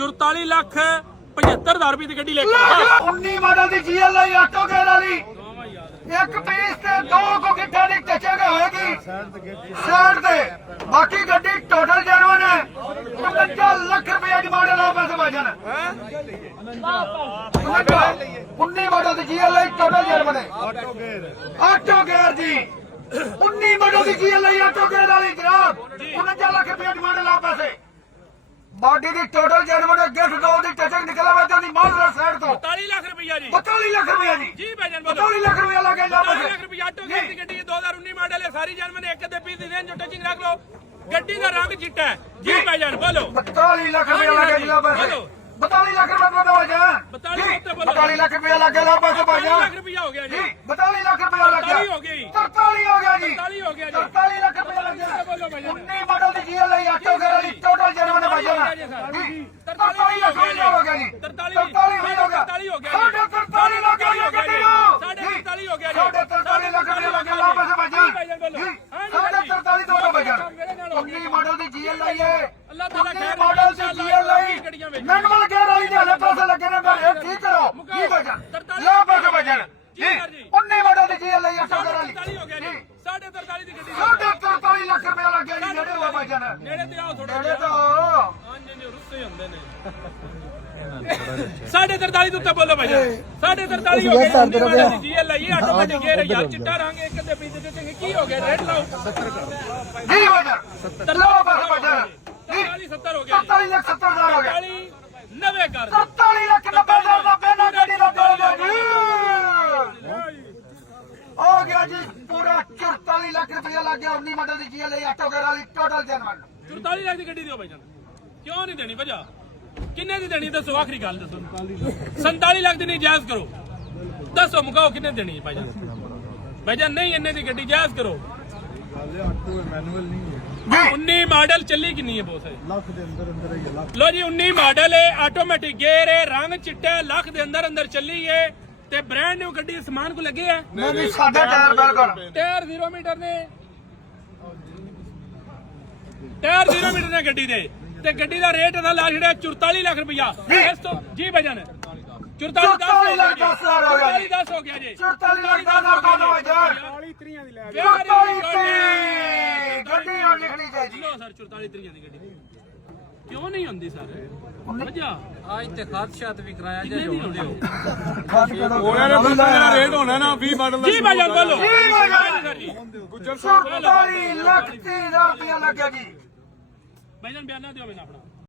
44 ਲੱਖ 75,000 ਰੁਪਏ ਦੀ ਗੱਡੀ ਲੈ ਕੇ 19 ਮਾਡਲ ਦੀ GLI ਆਟੋ ਗੇਅਰ ਵਾਲੀ ਇੱਕ ਪੀਸ ਤੇ 2 ਕੋ ਗਿੱਠਾ ਦੀ ਟਚਿੰਗ ਹੋਏਗੀ ਸਾਈਡ ਤੇ ਬਾਕੀ ਗੱਡੀ ਟੋਟਲ ਜਰਮਨ ਹੈ 55 ਲੱਖ ਰੁਪਏ ਦੀ ਮਾਡਲ ਆ ਪੈਸੇ ਵਜਨ 19 ਮਾਡਲ ਦੀ GLI ਟੋਟਲ ਜਰਮਨ ਹੈ ਆਟੋ ਗੇਅਰ ਜੀ 19 ਮਾਡਲ ਦੀ GLI ਆਟੋ ਗੇਅਰ ਵਾਲੀ ਜਨਾਬ 49 ਲੱਖ ਰੁਪਏ ਦੀ ਮਾਡਲ ਆ ਪੈਸੇ ਬਾਡੀ ਦੀ ਟੋਟਲ ਜਨਮ ਦੇ ਗਿਫਟ ਦੋ ਦੀ ਟਚਿੰਗ ਨਿਕਲਿਆ ਵਾ ਤੇ ਉਹਦੀ ਮਾਡਲ ਸਾਈਡ ਤੋਂ 42 ਲੱਖ ਰੁਪਇਆ ਜੀ 42 ਲੱਖ ਰੁਪਇਆ ਜੀ ਜੀ ਭਾਈਜਾਨ 42 ਲੱਖ ਰੁਪਇਆ ਲੱਗੇ ਜਾ 42 ਲੱਖ ਰੁਪਇਆ ਆਟੋ ਗੇਅਰ ਦੀ ਗੱਡੀ 2019 ਮਾਡਲ ਹੈ ਸਾਰੀ ਜਨਮ ਨੇ ਇੱਕ ਅੱਧੇ ਪੀਸ ਦੀ ਰੇਂਜ ਜੋ ਟਚਿੰਗ ਰੱਖ ਲਓ ਗੱਡੀ ਦਾ ਰੰਗ ਚਿੱਟਾ ਹੈ ਜੀ ਭਾਈਜਾਨ ਬੋਲੋ 42 ਲੱਖ ਰੁਪਇਆ ਲੱਗੇ ਜੀ ਪੈਸੇ 42 ਲੱਖ ਰੁਪਇਆ ਦਾ ਵਜਾ 42 ਲੱਖ ਰੁਪਇਆ ਲੱਗੇ ਲਾ ਪੈਸੇ ਭਾਈਜਾਨ 42 ਲੱਖ ਰੁਪਇਆ ਹੋ ਗਿਆ ਜੀ 42 ਲੱਖ ਰੁਪਇਆ ਲੱਗੇ 43 ਹੋ ਗਿਆ ਜੀ 43 ਹੋ ਗਿਆ ਜੀ 43 ਹੋ ਗਿਆ ਜੀ 43 ਲੱਖ ਰੁਪਇਆ ਲੱਗੇ ਬੋਲੋ ਭਾਈਜਾਨ 19 ਮਾਡਲ ਦੀ GLI ਆਟੋ ਗੇਅਰ ਵਾਲੀ ਟੋਟਲ ਜਨਮ ਦੇ ਭਾਈਜਾਨ 43 ਲੱਖ ਰੁਪਇਆ ਹੋ ਗਿਆ ਜੀ 43 ਹੋ ਗਿਆ 43 ਹੋ ਗਿਆ 43 ਲੱਖ ਰੁਪਇਆ ਗੱਡੀ ਨੂੰ 43 ਹੋ ਗਿਆ ਜੀ 43 ਲੱਖ ਰੁਪਇਆ ਲੱਗੇ ਲਾ ਪੈਸੇ ਭਾਈਜਾਨ 43 ਤੋਂ ਭਾਈਜਾਨ 19 ਮਾਡਲ ਦੀ GLI ਹੈ ਅੱਲਾਹ ਤਾਲਾ ਖੈਰ ਮਾਡਲ ਦੀ GLI ਮੈਨੂਅਲ ਗੇਅਰ ਵਾਲੀ ਦੇ ਹਲੇ ਪੈਸੇ ਲੱਗੇ ਨੇ ਮੇਰੇ ਠੀਕ ਕਰੋ ਕੀ ਭਾਈਜਾਨ ਲਾ ਪੈਸੇ ਭਾਈਜਾਨ ਜੀ 19 ਮਾਡਲ ਦੀ GLI ਆਟੋ ਗੇਅਰ ਵਾਲੀ 43 ਹੋ ਗਿਆ ਜੀ 43 ਦੀ ਗੱਡੀ 43 ਲੱਖ ਰੁਪਇਆ ਲੱਗਿਆ ਜੀ ਨੇੜੇ ਹੋ ਭਾਈਜਾਨ ਨੇੜੇ ਤੇ ਆਓ ਥੋੜਾ ਨੇੜੇ ਤੋਂ ਹਾਂਜੀ ਜੀ ਰੁੱਸੇ ਹੁੰਦੇ ਨੇ 43.5 ਉੱਤੇ ਬੋਲੋ ਭਾਈਜਾਨ 43.5 ਹੋ ਗਿਆ ਜੀ GLI ਆਟੋਮੈਟਿਕ ਗੇਅਰ ਯਾਰ ਚਿੱਟਾ ਰੰਗ ਇੱਕ ਅੱਧੇ ਪੀਸ ਦੇ ਤੇ ਕੀ ਹੋ ਗਿਆ ਰੈਡ ਲਾਓ 70 ਕਰੋ ਜੀ ਭਾਈਜਾਨ ਲਾ ਪੈਸੇ ਭਾਈਜਾਨ 70 ਹੋ ਗਿਆ 47 ਲੱਖ 70 ਹਜ਼ਾਰ ਹੋ ਗਿਆ 90 ਕਰ 47 ਲੱਖ 90 ਹਜ਼ਾਰ ਦਾ ਬੇਨਾ ਗੱਡੀ ਦਾ ਬਿੱਲ ਦੇ ਜੀ ਹੋ ਗਿਆ ਜੀ ਪੂਰਾ 44 ਲੱਖ ਰੁਪਇਆ ਲੱਗ ਗਿਆ 19 ਮਾਡਲ ਦੀ GLI ਆਟੋ ਗੇਅਰ ਵਾਲੀ ਟੋਟਲ ਜਨਮਨ 44 ਲੱਖ ਦੀ ਗੱਡੀ ਦਿਓ ਭਾਈਜਾਨ ਕਿਉਂ ਨਹੀਂ ਦੇਣੀ ਵਜ੍ਹਾ ਕਿੰਨੇ ਦੀ ਦੇਣੀ ਦੱਸੋ ਆਖਰੀ ਗੱਲ ਦੱਸੋ 47 ਲੱਖ ਦੀ ਨਹੀਂ ਜਾਇਜ਼ ਕਰੋ ਦੱਸੋ ਮੁਕਾਓ ਕਿੰਨੇ ਦੇਣੀ ਹੈ ਭਾਈਜਾਨ ਨਹੀਂ ਇੰਨੇ ਦੀ ਗੱਡੀ ਜਾਇਜ਼ ਕਰੋ ਹਾਲੇ ਆਟੋ ਮੈਨੂਅਲ ਨਹੀਂ ਹੈ 19 ਮਾਡਲ ਚੱਲੀ ਕਿੰਨੀ ਹੈ ਬਹੁਤ ਸਾਰੇ ਲੱਖ ਦੇ ਅੰਦਰ ਅੰਦਰ ਹੀ ਲੱਖ ਲੋ ਜੀ 19 ਮਾਡਲ ਹੈ ਆਟੋਮੈਟਿਕ ਗੇਅਰ ਹੈ ਰੰਗ ਚਿੱਟਾ ਹੈ ਲੱਖ ਦੇ ਅੰਦਰ ਚੱਲੀ ਹੈ ਤੇ ਬ੍ਰਾਂਡ ਨਿਊ ਗੱਡੀ ਸਮਾਨ ਕੋ ਲੱਗੇ ਹੈ ਨਹੀਂ ਸਾਡਾ ਟਾਇਰ ਬਿਲਕੁਲ ਟਾਇਰ 0 ਮੀਟਰ ਨੇ ਟਾਇਰ 0 ਮੀਟਰ ਨੇ ਗੱਡੀ ਦੇ ਤੇ ਗੱਡੀ ਦਾ ਰੇਟ ਇਹਦਾ ਲਾ ਛੜਿਆ 44 ਲੱਖ ਰੁਪਇਆ ਇਸ ਤੋਂ ਜੀ ਭਾਈਜਾਨ 44 ਲੱਖ 10 ਹੋ ਗਿਆ ਜੀ 10 ਹੋ ਗਿਆ ਜੀ 44 ਲੱਖ 10 ਰੁਪਏ ਦਾ ਹਜ਼ਾਰ 43 ਤਰੀਆਂ ਦੀ ਲੈ 43 ਗੱਡੀ ਆ ਲਿਖਣੀ ਚਾਹੀਦੀ ਲੋ ਸਰ 44 ਤਰੀਆਂ ਦੀ ਗੱਡੀ ਕਿਉਂ ਨਹੀਂ ਹੁੰਦੀ ਸਰ ਵਜ੍ਹਾ आज ते खादशात भी कराया ਕਿੰਨੇ ਦੀ ਹੁੰਦੀ ਹੋ ਉਹਨਾਂ ਨੇ ਬੰਦਾ ਜਿਹੜਾ ਰੇਟ ਹੋਣਾ ਨਾ 20 ਮਾਡਲ ਦਾ ਜੀ ਭਾਈਜਾਨ ਬੋਲੋ ਜੀ ਭਾਈਜਾਨ ਸਰ ਜੀ ਗੁੱਜਰ 47 ਲੱਖ 30 ਹਜ਼ਾਰ ਰੁਪਇਆ ਲੱਗਿਆ ਜੀ ਭਾਈਜਾਨ ਬਿਆਨਾ ਦਿਓ ਮੈਨੂੰ ਆਪਣਾ